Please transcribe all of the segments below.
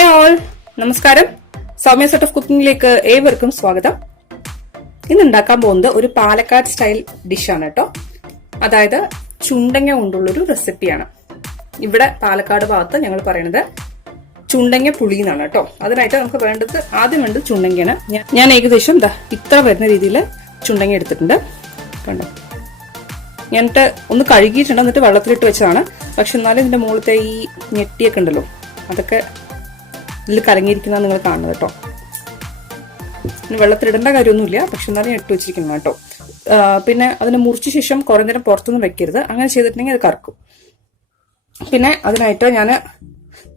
Hi all, നമസ്കാരം. Soumya set of കുക്കിംഗിലേക്ക് ഏവർക്കും സ്വാഗതം. ഇന്ന് ഉണ്ടാക്കാൻ പോകുന്നത് ഒരു പാലക്കാട് സ്റ്റൈൽ ഡിഷാണ് കേട്ടോ. അതായത് ചുണ്ടങ്ങ കൊണ്ടുള്ളൊരു റെസിപ്പിയാണ്. ഇവിടെ പാലക്കാട് ഭാഗത്ത് ഞങ്ങൾ പറയുന്നത് ചുണ്ടങ്ങ പുളി എന്നാണ് കേട്ടോ. അതിനായിട്ട് നമുക്ക് ആദ്യം വേണ്ടത് ചുണ്ടങ്ങയാണ്. ഞാൻ ഏകദേശം ഇത്ര വരുന്ന രീതിയിൽ ചുണ്ടങ്ങ എടുത്തിട്ടുണ്ട്. കണ്ടോ, ഞാനിട്ട് ഒന്ന് കഴുകിയിട്ടുണ്ട്, എന്നിട്ട് വെള്ളത്തിലിട്ട് വെച്ചതാണ്. പക്ഷെ എന്നാലും ഇതിന്റെ മുകളിലത്തെ ഈ ഞെട്ടിയൊക്കെ ഉണ്ടല്ലോ, അതൊക്കെ ഇതിൽ കലങ്ങിയിരിക്കുന്ന നിങ്ങൾ കാണുന്നത് കേട്ടോ. ഇനി വെള്ളത്തിലിടേണ്ട കാര്യമൊന്നുമില്ല, പക്ഷെ എന്നാലും ഞെട്ടി വെച്ചിരിക്കണം കേട്ടോ. പിന്നെ അതിനെ മുറിച്ച ശേഷം കുറേ നേരം പുറത്തൊന്നും വെക്കരുത്. അങ്ങനെ ചെയ്തിട്ടുണ്ടെങ്കിൽ അത് കറക്കും. പിന്നെ അതിനായിട്ട് ഞാൻ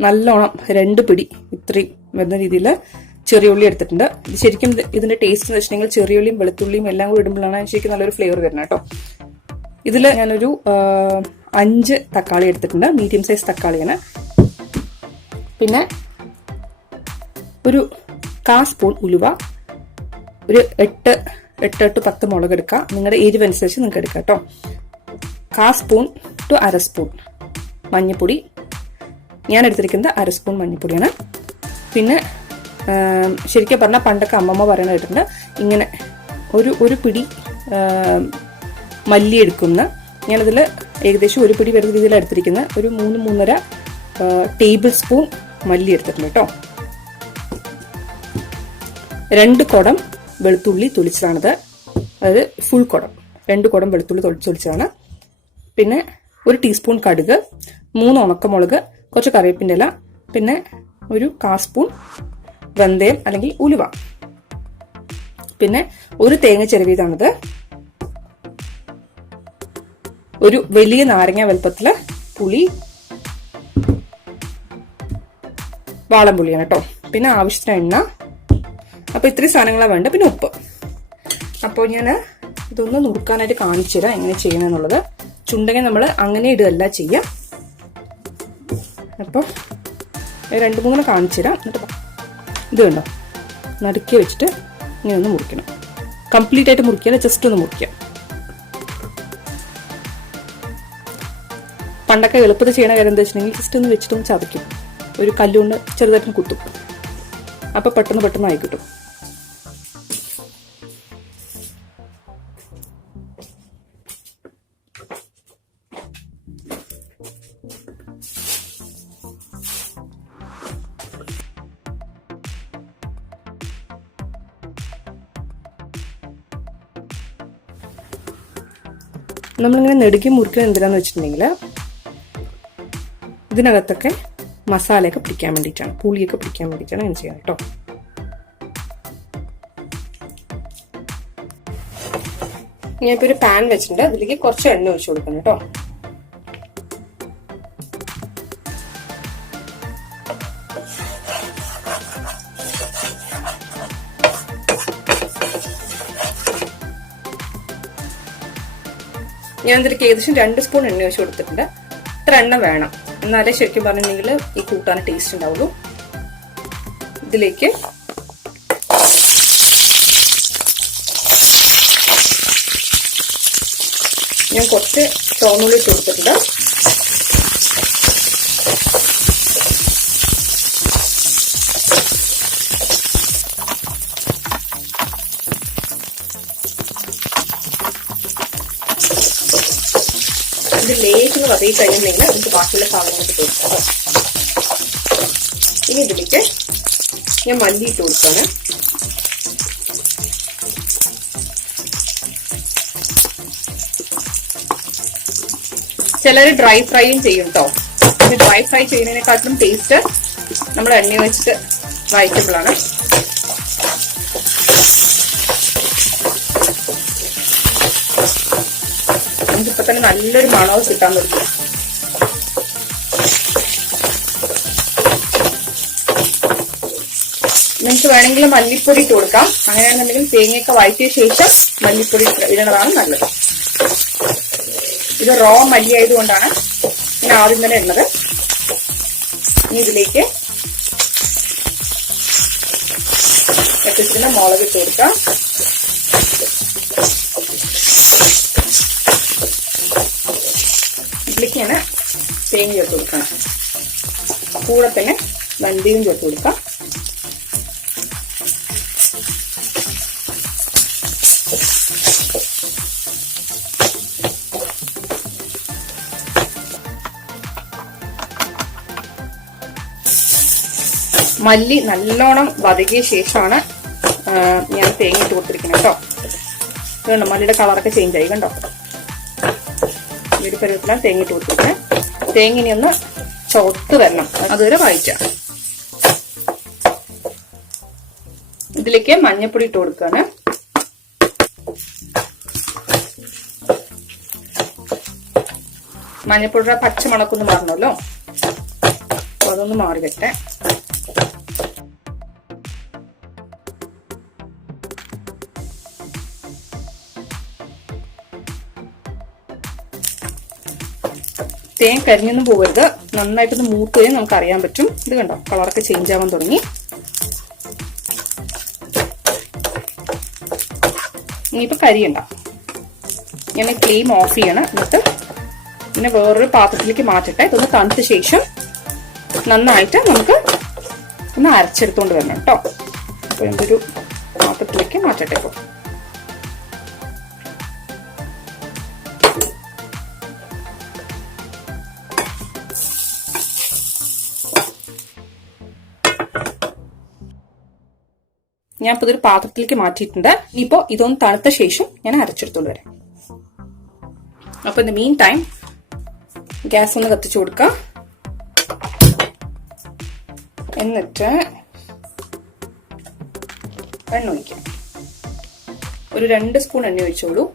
നല്ലോണം 2 പിടി ഇത്രയും വരുന്ന രീതിയിൽ ചെറിയ ഉള്ളി എടുത്തിട്ടുണ്ട്. ഇത് ശരിക്കും ഇതിന്റെ ടേസ്റ്റ് എന്ന് വെച്ചിട്ടുണ്ടെങ്കിൽ ചെറിയുള്ളിയും വെളുത്തുള്ളിയും എല്ലാം കൂടി ഇടുമ്പോഴാണ് ശരിക്കും നല്ലൊരു ഫ്ലേവർ വരുന്നത് കേട്ടോ. ഇതിൽ ഞാനൊരു 5 തക്കാളി എടുത്തിട്ടുണ്ട്. മീഡിയം സൈസ് തക്കാളിയാണ്. പിന്നെ ഒരു 1/4 സ്പൂൺ ഉലുവ, ഒരു 8-10 മുളക് എടുക്കുക. നിങ്ങളുടെ എരിവനുസരിച്ച് നിങ്ങൾക്ക് എടുക്കാം കേട്ടോ. 1/4 സ്പൂൺ ടു 1/2 സ്പൂൺ മഞ്ഞൾപ്പൊടി. ഞാൻ എടുത്തിരിക്കുന്നത് 1/2 സ്പൂൺ മഞ്ഞൾപ്പൊടിയാണ്. പിന്നെ ശരിക്കും പറഞ്ഞാൽ പണ്ടൊക്കെ അമ്മമ്മ പറയണ കേട്ടിട്ടുണ്ട്, ഇങ്ങനെ ഒരു പിടി മല്ലി എടുക്കുന്ന. ഞാനതിൽ ഏകദേശം 1 പിടി വരുന്ന രീതിയിലാണ് എടുത്തിരിക്കുന്നത്. ഒരു 3-3.5 ടേബിൾ സ്പൂൺ മല്ലി എടുത്തിട്ടുണ്ട് കേട്ടോ. 2 കുടം വെളുത്തുള്ളി തൊലിച്ചതാണിത്. അതായത് ഫുൾ കുടം, 2 കുടം വെളുത്തുള്ളി തൊലിച്ചതാണ്. പിന്നെ 1 ടീസ്പൂൺ കടുക്, 3 ഉണക്കമുളക്, കുറച്ച് കറിവേപ്പിൻ്റെ ഇല, പിന്നെ ഒരു 1/4 സ്പൂൺ വെന്തയം അല്ലെങ്കിൽ ഉലുവ, പിന്നെ 1 തേങ്ങ ചിരവിയതാണിത്. ഒരു വലിയ നാരങ്ങ വലുപ്പത്തില് പുളി, വാളംപുളിയാണ് കേട്ടോ. പിന്നെ ആവശ്യത്തിന് എണ്ണ. അപ്പൊ ഇത്രയും സാധനങ്ങളാണ് വേണ്ട. പിന്നെ ഉപ്പ്. അപ്പോൾ ഞാൻ ഇതൊന്ന് നുറുക്കാനായിട്ട് കാണിച്ചു തരാം എങ്ങനെ ചെയ്യണമെന്നുള്ളത്. ചുണ്ടങ്ങ നമ്മൾ അങ്ങനെ ഇടുകയല്ല ചെയ്യാം. അപ്പോൾ 2-3 കാണിച്ചു തരാം. എന്നിട്ട് ഇത് കണ്ടോ, നടുക്കി വെച്ചിട്ട് ഇങ്ങനെ ഒന്ന് മുറിക്കണം. കംപ്ലീറ്റ് ആയിട്ട് മുറിക്കാതെ ജസ്റ്റ് ഒന്ന് മുറിക്കാം. പണ്ടൊക്കെ എളുപ്പത്തിൽ ചെയ്യണ കാര്യം എന്താ വെച്ചിട്ടുണ്ടെങ്കിൽ ജസ്റ്റ് ഒന്ന് വെച്ചിട്ടൊന്ന് ചതയ്ക്കും. ഒരു കല്ലുകൊണ്ട് ചെറുതായിട്ടും കുത്തും. അപ്പൊ പെട്ടെന്ന് ആയി കിട്ടും. നമ്മളിങ്ങനെ നെടുക്കി മുറിക്കുന്നത് എന്തിനാന്ന് വെച്ചിട്ടുണ്ടെങ്കിൽ ഇതിനകത്തൊക്കെ മസാലയൊക്കെ പിടിക്കാൻ വേണ്ടിയിട്ടാണ്, പുളിയൊക്കെ പിടിക്കാൻ വേണ്ടിയിട്ടാണ് അങ്ങനെ ചെയ്യാം കേട്ടോ. ഞാനിപ്പോൾ ഒരു പാൻ വെച്ചിട്ടുണ്ട്. അതിലേക്ക് കുറച്ച് എണ്ണ ഒഴിച്ചു കൊടുക്കണം കേട്ടോ. ഞാൻ ഇതിലേക്ക് ഏകദേശം 2 സ്പൂൺ എണ്ണ ഒഴിച്ചു കൊടുത്തിട്ടുണ്ട്. ഇത്ര എണ്ണ വേണം, എന്നാലേ ശരിക്കും പറഞ്ഞിട്ടുണ്ടെങ്കിൽ ഈ കൂട്ടാൻ ടേസ്റ്റ് ഉണ്ടാവുള്ളൂ. ഇതിലേക്ക് ഞാൻ കുറച്ച് ചുവന്നുള്ളി ഇട്ട് കൊടുത്തിട്ടുണ്ട്. ഇത് ലേശം വതയി കഴിഞ്ഞിട്ടുണ്ടെങ്കിൽ നമുക്ക് ബാക്കിയുള്ള സാധനങ്ങൾക്ക് കൊടുക്കാം. ഇനി ഇതിലേക്ക് ഞാൻ മല്ലി ഇട്ട് കൊടുക്കാണ്. ചിലർ ഡ്രൈ ഫ്രൈയും ചെയ്യും കേട്ടോ. ഡ്രൈ ഫ്രൈ ചെയ്യുന്നതിനെക്കാട്ടിലും ടേസ്റ്റ് നമ്മൾ എണ്ണ വെച്ചിട്ട് വഴറ്റുമ്പോഴാണ്. നമുക്കിപ്പോ തന്നെ നല്ലൊരു മണവും കിട്ടാൻ തുടങ്ങി. നിങ്ങൾക്ക് വേണമെങ്കിൽ മല്ലിപ്പൊടി ഇട്ട് കൊടുക്കാം. അങ്ങനെയാണെന്നുണ്ടെങ്കിൽ തേങ്ങയൊക്കെ വഴറ്റിയ ശേഷം മല്ലിപ്പൊടി ഇടുന്നതാണ് നല്ലത്. ഇത് റോ മല്ലി ആയതുകൊണ്ടാണ് ഞാൻ ആദ്യം തന്നെ ഇടുന്നത്. ഇനി ഇതിലേക്ക് വെച്ചിരുന്ന മുളക് ഇട്ട് കൊടുക്കാം. ഇതിലേക്കാണ് തേങ്ങ ചേർത്ത് കൊടുക്കണം. കൂടെ തന്നെ വെന്തയും ചേർത്ത് കൊടുക്കാം. മല്ലി നല്ലോണം വതകിയ ശേഷമാണ് ഞാൻ തേങ്ങ ഇട്ട് കൊടുത്തിരിക്കുന്നത് കേട്ടോ. കണ്ടോ, മല്ലിയുടെ കളറൊക്കെ ചേഞ്ച് ആയി കണ്ടോ. ഈ ഒരു പരുവത്തിലാണ് തേങ്ങ ഇട്ട് കൊടുത്തിരിക്കുന്നത്. തേങ്ങ ഇനി ഒന്ന് ചോത്ത് വരണം, അതുവരെ വായിക്കാം. ഇതിലേക്ക് മഞ്ഞപ്പൊടി ഇട്ട് കൊടുക്കാണ്. മഞ്ഞപ്പൊടിയുടെ പച്ചമണക്കൊന്ന് മാറണമല്ലോ, അപ്പൊ അതൊന്ന് മാറി വരട്ടെ. തേൻ കരിഞ്ഞൊന്നും പോകരുത്, നന്നായിട്ടൊന്ന് മൂത്ത് കഴിഞ്ഞാൽ നമുക്ക് അറിയാൻ പറ്റും. ഇത് കണ്ടോ, കളറൊക്കെ ചേഞ്ച് ആവാൻ തുടങ്ങി. ഇനിയിപ്പോ കരിയണ്ട, ഞാൻ ഫ്ലെയിം ഓഫ് ചെയ്യണം. എന്നിട്ട് പിന്നെ വേറൊരു പാത്രത്തിലേക്ക് മാറ്റട്ടെ. ഇതൊന്ന് തണുത്ത ശേഷം നന്നായിട്ട് നമുക്ക് ഒന്ന് അരച്ചെടുത്തോണ്ട് വരണം കേട്ടോ. അപ്പൊ എന്തൊരു പാത്രത്തിലേക്ക് മാറ്റട്ടെ. ഇപ്പൊ ഞാൻ ഇതൊരു പാത്രത്തിലേക്ക് മാറ്റിയിട്ടുണ്ട്. ഇനിയിപ്പോ ഇതൊന്ന് തണുത്ത ശേഷം ഞാൻ അരച്ചെടുത്തോണ്ട് വരാം. അപ്പൊ in the mean time gas ഒന്ന് കത്തിച്ചു കൊടുക്കാം. എന്നിട്ട് എണ്ണ ഒഴിക്കാം. ഒരു 2 സ്പൂൺ എണ്ണ ഒഴിച്ചോളൂ.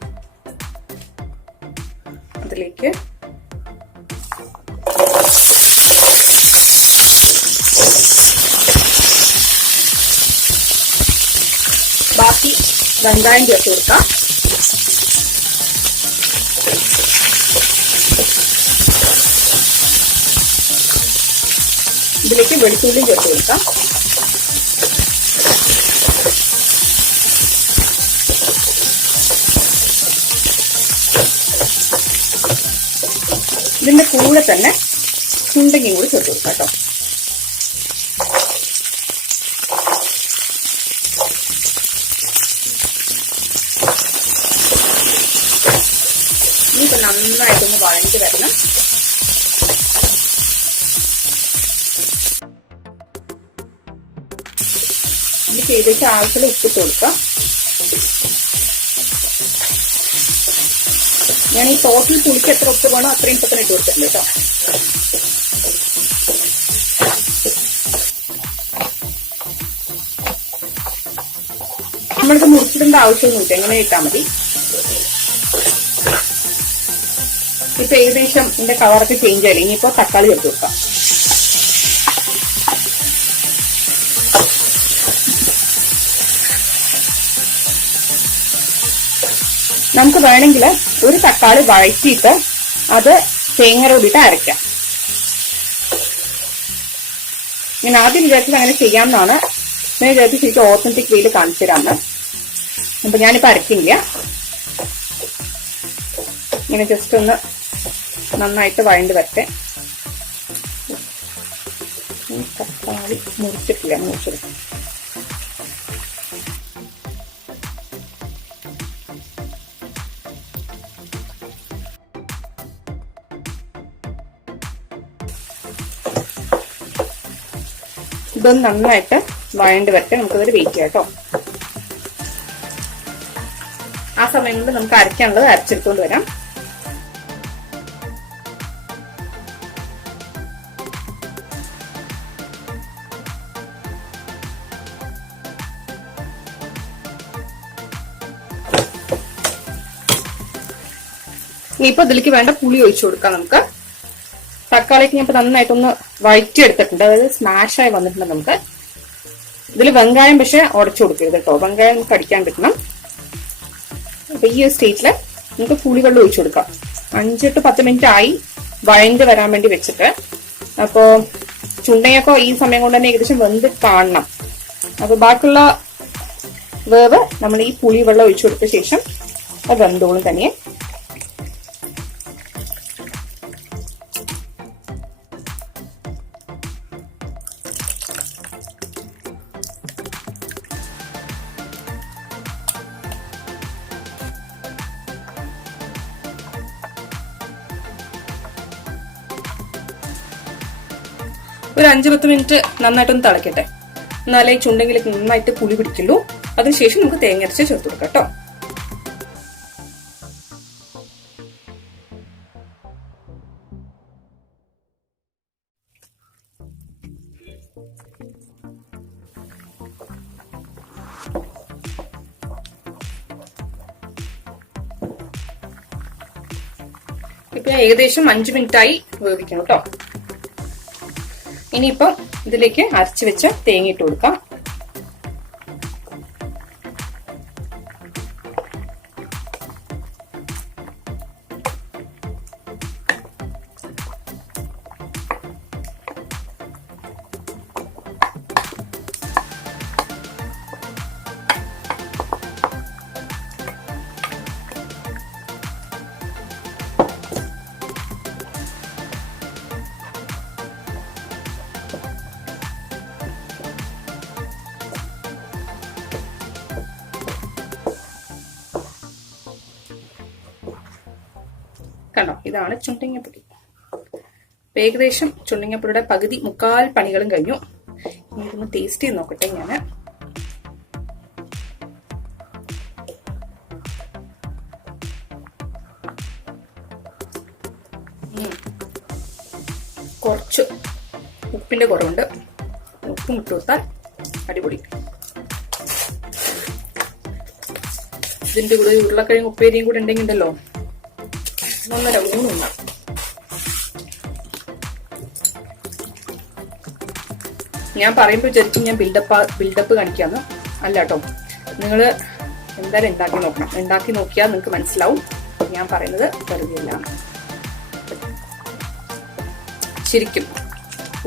അതിലേക്ക് ബാക്കി വെങ്കായം ചേർത്ത് കൊടുക്കാം. ഇതിലേക്ക് വെളുത്തുള്ളിയും ചേർത്ത് കൊടുക്കാം. ഇതിന്റെ കൂടെ തന്നെ ചുണ്ടങ്ങയും കൂടി ചേർത്ത് കൊടുക്കാം കേട്ടോ. ഇനിയിപ്പോ നന്നായിട്ടൊന്ന് വഴഞ്ഞിട്ട് വരണം. ഇതിലേക്ക് ഏകദേശം ആവശ്യമുള്ള ഉപ്പിട്ട് കൊടുക്കാം. ഞാൻ ഈ ടോട്ടൽ പുളിക്ക് എത്ര ഉപ്പ് വേണോ അത്രയും ഇപ്പൊ തന്നെ ഇട്ട് കൊടുത്തിട്ടുണ്ട് കേട്ടോ. നമ്മൾക്ക് മുറിച്ചിടേണ്ട ആവശ്യമൊന്നുമില്ല, എങ്ങനെ ഇട്ടാൽ മതി. ഇപ്പൊ ഏകദേശം ഇതിന്റെ കളറൊക്കെ ചേഞ്ച് ആയില്ലേ. ഇനിയിപ്പോ തക്കാളി ചേർത്ത് കൊടുക്കാം. നമുക്ക് വേണമെങ്കിൽ ഒരു തക്കാളി വഴറ്റിയിട്ട് അത് തേങ്ങയോടിട്ട് അരയ്ക്കാം. ഞാൻ ആദ്യം വിചാരിച്ചത് അങ്ങനെ ചെയ്യാമെന്നാണ്. ഞാൻ വിചാരിച്ചു ശരിക്കും ഓത്തന്റിക് വേയിൽ കാണിച്ചു തരാമെന്ന്. അപ്പൊ ഞാനിപ്പോ അരയ്ക്കില്ല. ഇങ്ങനെ ജസ്റ്റ് ഒന്ന് നന്നായിട്ട് വഴണ്ട് വരട്ടെ. തക്കാളി മുറിച്ചിട്ടില്ല, മുറിച്ചെടുക്കും. ഇതൊന്ന് നന്നായിട്ട് വഴണ്ട് വരട്ടെ. നമുക്കതൊരു വെയിറ്റ് ചെയ്യാം കേട്ടോ. ആ സമയം കൊണ്ട് നമുക്ക് അരയ്ക്കാനുള്ളത് അരച്ചെടുത്തോണ്ട് വരാം. ഇനിയിപ്പോ ഇതിലേക്ക് വേണ്ട പുളി ഒഴിച്ചു കൊടുക്കാം നമുക്ക്. തക്കാളിക്ക് ഞാൻ ഇപ്പൊ നന്നായിട്ടൊന്ന് വഴറ്റി എടുത്തിട്ടുണ്ട്, അതായത് സ്മാഷായി വന്നിട്ടുണ്ട്. നമുക്ക് ഇതിൽ വെങ്കായം പക്ഷെ ഉടച്ചു കൊടുക്കരുത് കേട്ടോ, വെങ്കായം നമുക്ക് കടിക്കാൻ കിട്ടണം. അപ്പൊ ഈ ഒരു സ്റ്റേറ്റില് നമുക്ക് പുളിവെള്ളം ഒഴിച്ചു കൊടുക്കാം. 5 to 10 മിനിറ്റ് ആയി വഴണ്ട് വരാൻ വേണ്ടി വെച്ചിട്ട്. അപ്പോ ചുണ്ടയൊക്കെ ഈ സമയം കൊണ്ട് തന്നെ ഏകദേശം വെന്ത് കാണണം. അപ്പൊ ബാക്കിയുള്ള വേവ് നമ്മൾ ഈ പുളിവെള്ളം ഒഴിച്ചു കൊടുത്ത ശേഷം അത് വെന്തോളും തനിയെ. ഒരു 5-10 മിനിറ്റ് നന്നായിട്ടൊന്ന് തിളക്കട്ടെ. എന്നാലേ ചുണ്ടെങ്കിലേക്ക് നന്നായിട്ട് പുളി പിടിക്കുള്ളൂ. അതിനുശേഷം നമുക്ക് തേങ്ങ അരച്ച് ചേർത്ത് കൊടുക്കാം കേട്ടോ. ഇപ്പൊ ഏകദേശം 5 മിനിറ്റായി വേവിക്കണം കേട്ടോ. ഇനിയിപ്പം ഇതിലേക്ക് അരച്ചു വെച്ച തേങ്ങ ഇട്ട് കൊടുക്കാം. കണ്ടോ, ഇതാണ് ചുണ്ടങ്ങപ്പൊടി. ഏകദേശം ചുണ്ടങ്ങപ്പൊടിയുടെ പകുതി മുക്കാൽ പണികളും കഴിഞ്ഞു. ഇതൊന്ന് ടേസ്റ്റ് ചെയ്ത് നോക്കട്ടെ ഞാന്. കുറച്ച് ഉപ്പിന്റെ കുറവുണ്ട്. ഉപ്പും ഇട്ട് കൊടുത്താൽ അടിപൊളി. ഇതിന്റെ കൂടെ ഉരുളക്കിഴങ്ങ് ഉപ്പേരിയും കൂടെ ഉണ്ടെങ്കിൽ ഉണ്ടല്ലോ ഒന്നര ഊണുണ്ടാവും. ഞാൻ പറയുമ്പോൾ വിചാരിക്കും ഞാൻ ബിൽഡപ്പ് കാണിക്കാന്ന്. അല്ല കേട്ടോ, നിങ്ങൾ എന്തായാലും ഉണ്ടാക്കി നോക്കണം. ഉണ്ടാക്കി നോക്കിയാൽ നിങ്ങൾക്ക് മനസ്സിലാവും ഞാൻ പറയുന്നത് വെറുതെയല്ല. ശരിക്കും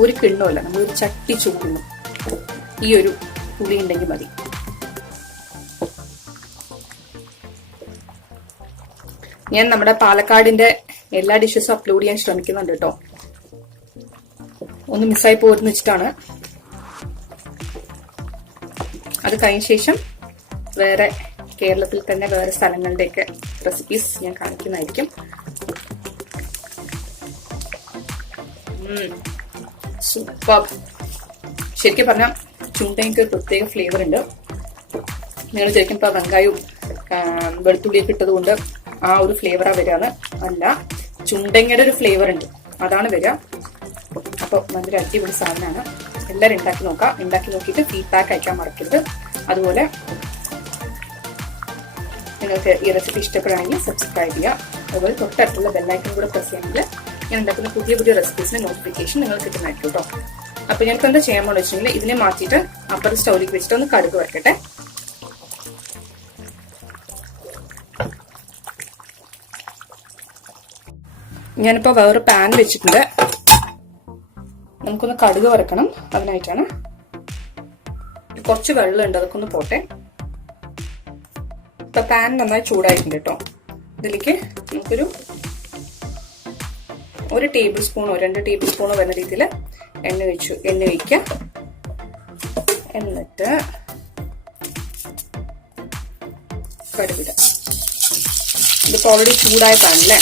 ഒരു കിണ്ണമല്ല, നമ്മളൊരു ചട്ടി ചൂടുന്നു ഈ ഒരു പുളി ഉണ്ടെങ്കിൽ മതി. ഞാൻ നമ്മുടെ പാലക്കാടിന്റെ എല്ലാ ഡിഷസും അപ്ലോഡ് ചെയ്യാൻ ശ്രമിക്കുന്നുണ്ട് കേട്ടോ. ഒന്ന് മിസ്സായി പോയെന്ന് വെച്ചിട്ടാണ്. അത് കഴിഞ്ഞ ശേഷം വേറെ കേരളത്തിൽ തന്നെ വേറെ സ്ഥലങ്ങളുടെയൊക്കെ റെസിപ്പീസ് ഞാൻ കാണിക്കുന്നതായിരിക്കും. സൂപ്പർ. ശരിക്കും പറഞ്ഞാൽ ചുണ്ടയ്ക്ക് ഒരു പ്രത്യേക ഫ്ലേവർ ഉണ്ട്. നിങ്ങൾ ശരിക്കും ഇപ്പൊ വെങ്കായവും വെളുത്തുള്ളിയൊക്കെ ഇട്ടത് കൊണ്ട് ആ ഒരു ഫ്ലേവറാ വരാന്ന് അല്ല, ചുണ്ടങ്ങയുടെ ഒരു ഫ്ലേവർ ഉണ്ട്, അതാണ് വരിക. അപ്പൊ നല്ലൊരു അടിപൊളി സാധനമാണ്. എല്ലാവരും ഉണ്ടാക്കി നോക്കാം. ഉണ്ടാക്കി നോക്കിയിട്ട് ഫീഡ്ബാക്ക് അയക്കാൻ മറക്കരുത്. അതുപോലെ നിങ്ങൾക്ക് ഈ റെസിപ്പി ഇഷ്ടപ്പെടുകയാണെങ്കിൽ സബ്സ്ക്രൈബ് ചെയ്യുക. അതുപോലെ തൊട്ടടുത്തുള്ള ബെല്ലൈക്കൺ കൂടെ പ്രസ് ചെയ്യുമെങ്കിൽ ഞാൻ ഉണ്ടാക്കുന്ന പുതിയ പുതിയ റെസിപ്പീസിന്റെ നോട്ടിഫിക്കേഷൻ നിങ്ങൾക്ക് കിട്ടുന്നതായിരിക്കും കേട്ടോ. അപ്പൊ ഞങ്ങൾക്ക് എന്താ ചെയ്യാൻ പോണെന്ന് വെച്ചിട്ടുണ്ടെങ്കിൽ ഇതിനെ മാറ്റിയിട്ട് അപ്പുറത്തെ സ്റ്റൗവിലേക്ക് വെച്ചിട്ട് ഒന്ന് കടുക് വരക്കട്ടെ. ഞാനിപ്പോ വേറെ പാൻ വെച്ചിട്ടുണ്ട്. നമുക്കൊന്ന് കടുക് വറക്കണം. അതിനായിട്ടാണ്. കുറച്ച് വെള്ളം ഉണ്ട്, അതൊക്കെ ഒന്ന് പോട്ടെ. ഇപ്പൊ പാൻ നന്നായി ചൂടായിട്ടുണ്ട് കേട്ടോ. ഇതിലേക്ക് നമുക്കൊരു 1 ടേബിൾ സ്പൂണോ 2 ടേബിൾ സ്പൂണോ വരുന്ന രീതിയിൽ എണ്ണ ഒഴിക്കാം. എന്നിട്ട് കടുകിടാം. ഇതിപ്പോ ഓൾറെഡി ചൂടായ പാനല്ലേ.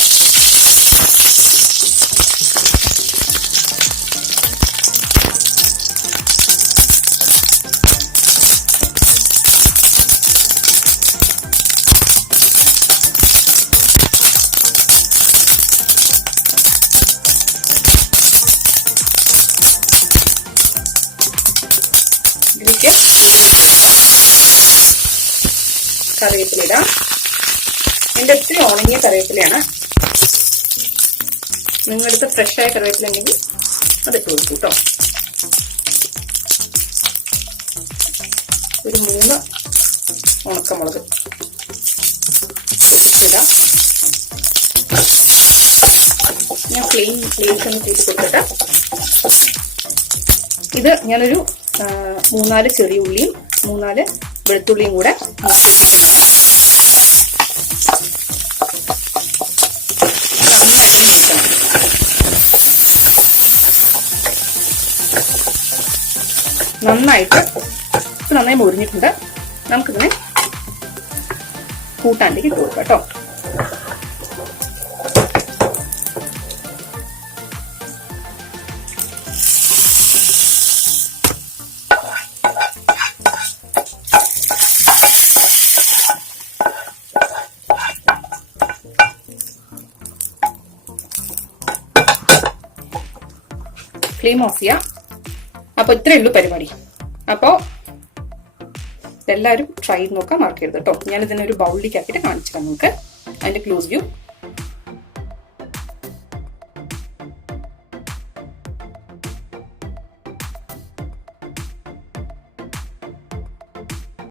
ഇതിലേക്ക് കറിവേപ്പില ഇടാം. എൻ്റെ ഒത്തിരി ഉണങ്ങിയ കറിവേപ്പിലയാണ്. നിങ്ങളുടെ അടുത്ത് ഫ്രഷായ കറിവേപ്പില ഉണ്ടെങ്കിൽ അതിട്ട് കൊടുക്കും കേട്ടോ. ഒരു 3 ഉണക്കമുളക് ഇടാം. ഞാൻ ഫ്ലെയിംസ് ഒന്ന് കൂട്ടി കൊടുക്കട്ടെ. ഇത് ഞാനൊരു 3-4 ചെറിയ ഉള്ളിയും 3-4 വെളുത്തുള്ളിയും കൂടെ നന്നായിട്ട് നന്നായി മുറിഞ്ഞിട്ടുണ്ട്. നമുക്കിതിനെ കൂട്ടാണ്ടിലേക്ക് ഇട്ട് കൊടുക്കാം കേട്ടോ. ഫ്ലെയിം ഓഫ് ചെയ്യാം. അപ്പൊ ഇത്രയേ ഉള്ളൂ പരിപാടി. അപ്പോ എല്ലാവരും ട്രൈ ചെയ്ത് നോക്കാൻ മറക്കരുത് കേട്ടോ. ഞാൻ ഇതിനൊരു ബൗളിലേക്ക് ആക്കിയിട്ട് കാണിച്ചു തരാം നിങ്ങൾക്ക് അതിന്റെ ക്ലോസ് വ്യൂ.